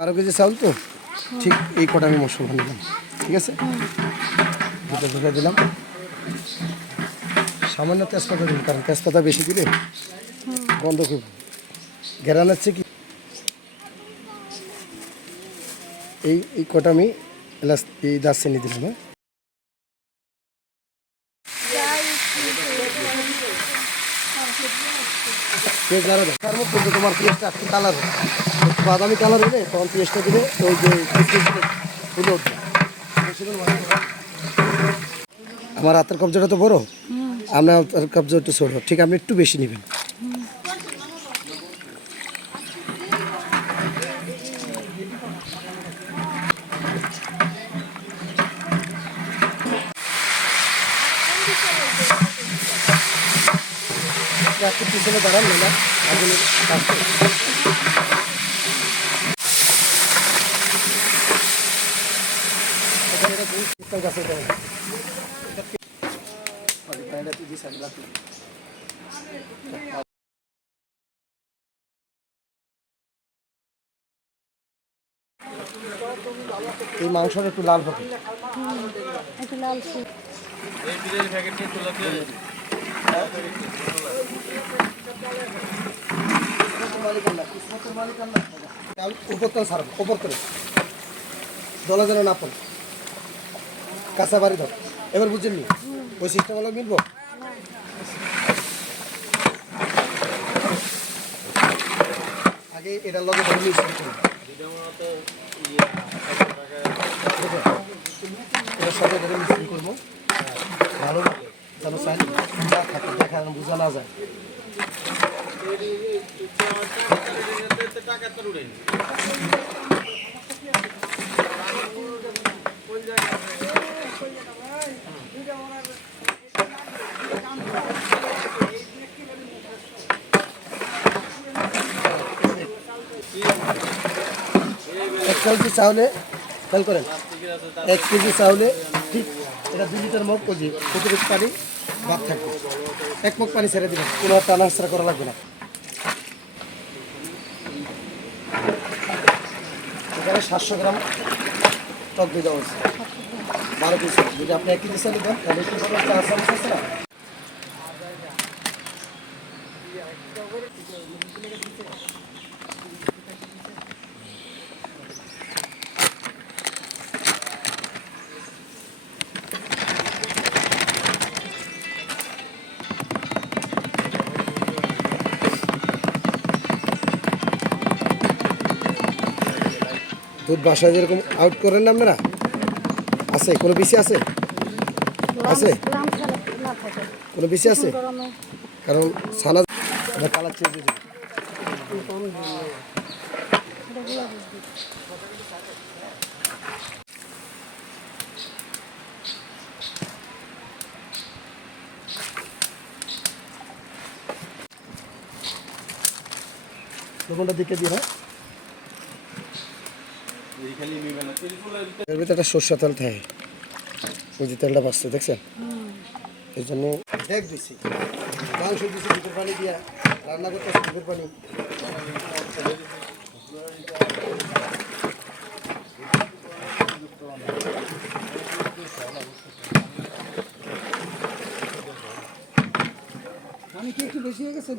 আর KG চাউল তো? ঠিক এই কটা আমি মশলা নিলাম ঠিক আছে? দুটো ঢুকে দিলাম। সামান্য তেজপাতা দিন কারণ তেজপাতা বেশি দিলে গন্ধ খুব ঘেরান হচ্ছে কি? এই এই কটা আমি এলাচ এই দারচিনি দিলাম হ্যাঁ পেঁয়াজ তোমার পেঁয়াজটা একটু কালার বাদামি কালার হলে তখন পেঁয়াজটা দিলে ওই যে ফুলে উঠবে আমার হাতের কবজাটা তো বড়। আপনার কবজা একটু ছোট। ঠিক আপনি একটু বেশি নেবেন। একটু পিছনে দাঁড়ান না আপনি কাজ গাছের। এই মাংসটা একটু লাল হবে একটু লাল সুপ উপরতন সারব উপর করে। দলা যেন না পড়ে কাঁচা বাড়ি ধর। এবার বুঝছেন নি? ওই সিস্টেম হলো মিলবো? আগে এটা লগে ধরে নিয়ে শুরু করুন। দেখো, এটা সবাই ধরে মিশ্রণ করব। ভালো যেন চাই। না থাকে দেখা বোঝা না যায়। চাউলে? খেয়াল করেন। এক কেজি চাউলে ঠিক এটা দুই লিটার মগ কেজি প্রতিদিন পানি ভাত থাকবে। এক মগ পানি ছেড়ে দিবেন, কোনো টানা হাসরা করা লাগবে না। এখানে সাতশো গ্রাম টক দিয়ে দেওয়া হচ্ছে বারো পিস। যদি আপনি এক কেজি চাল দেন, তাহলে কি না? বাসায় যেরকম আউট করেন না আপনারা? আছে? কোনো বেশি আছে? আছে? কোনো বেশি আছে? কারণ সানা কালার চেঞ্জ। লবণটা দিকে দিয়ে হ্যাঁ? এর ভিতরে একটা সর্ষা তেল থাকে। ওই যে তেলটা বাঁচছে দেখছেন? এই জন্য দেখ দিছি। মাংস দিছি দুপুর পানি দিয়া। রান্না করতেছি দুপুর পানি। আমি কি একটু বেশি হয়ে গেছেন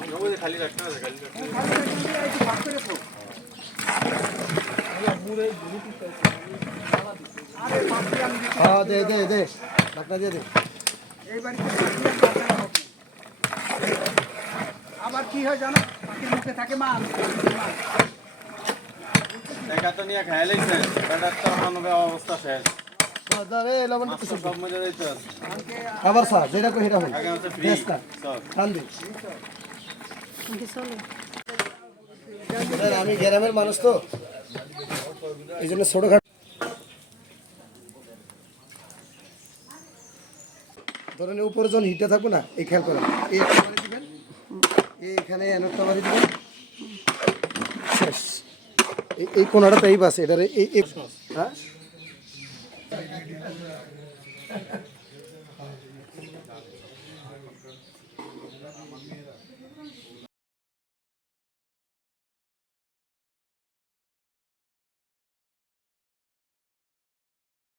হ্যাঁ দে দে দে দিয়ে দে কি হয় জানো পাখির মুখে থাকে দেখা তো নিয়ে খাই লাগছে বেটার অবস্থা শেষ আবার স্যার যেটা কই হচ্ছে আমি গ্রামের মানুষ তো। এই জন্য ছোটখাটো ধরেন উপরে যখন হিটে থাকব না, এই খেয়াল করেন এই দিবেন। এইখানে একটা বাড়ি দিবেন। এই- কোনাটা তাই বাস এটারে এই- হ্যাঁ?